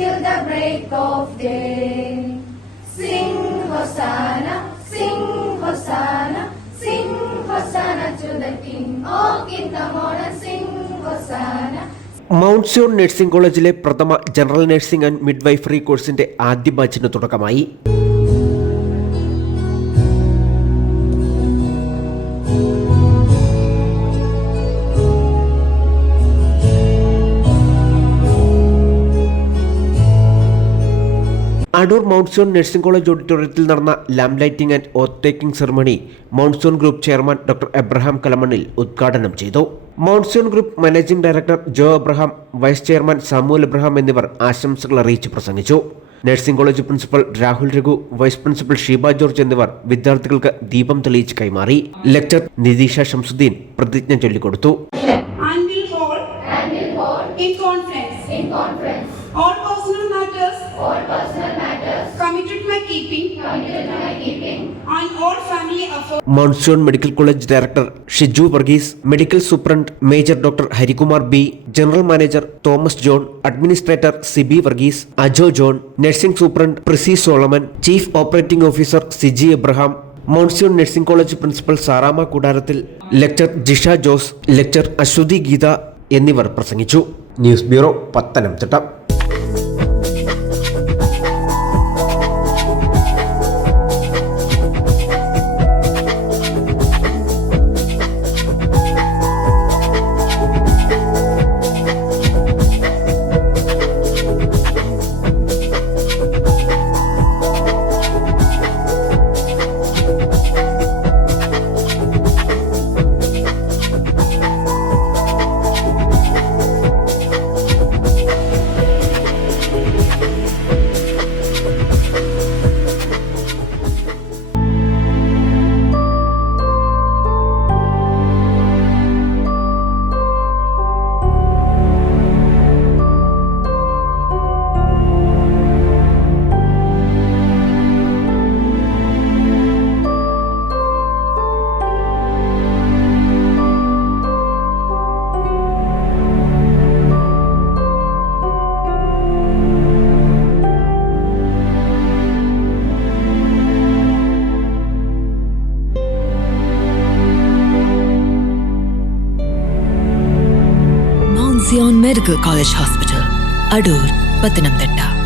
till the break of day. Sing Hosanna, sing Hosanna, sing Hosanna to the King. Oh, kingdom and sing Hosanna. Mount Zion nursing കോളേജിലെ പ്രഥമ general nursing and midwifery കോഴ്സിന്റെ ആദ്യ ബാച്ചിന് തുടക്കമായി. Adoor Mount Zion nursing college ഓഡിറ്റോറിയത്തിൽ നടന്ന lamp lighting and oath taking ceremony Mount Zion group chairman doctor Abraham Kalamannil ഉദ്ഘാടനം ചെയ്തു. Mount Zion group managing director Jo Abraham, vice chairman Samuel Abraham എന്നിവർ ആശംസകൾ അറിയിച്ച് പ്രസംഗിച്ചു. Nursing college principal Rahul Raghu, vice principal Sheeba George എന്നിവർ വിദ്യാർത്ഥികൾക്ക് ദീപം തെളിയിച്ച് കൈമാറി. ലെക്ചർ നിതീഷ ഷംസുദ്ദീൻ പ്രതിജ്ഞ ചൊല്ലിക്കൊടുത്തു. Mount Zion medical college director Shiju Varghese, medical superintendent major doctor Harikumar B, general manager Thomas John, administrator Sibi Varghese, Ajo John, nursing superintendent Prisy Solomon, chief operating officer Siji Abraham, Mount Zion nursing college principal Saramma Koodarathil, lecture Jisha Jose, lecture Aswathi Geetha എന്നിവർ പ്രസംഗിച്ചു. News bureau, Pathanamthitta. Mount Zion Medical College Hospital, Adur, Pathanamthitta.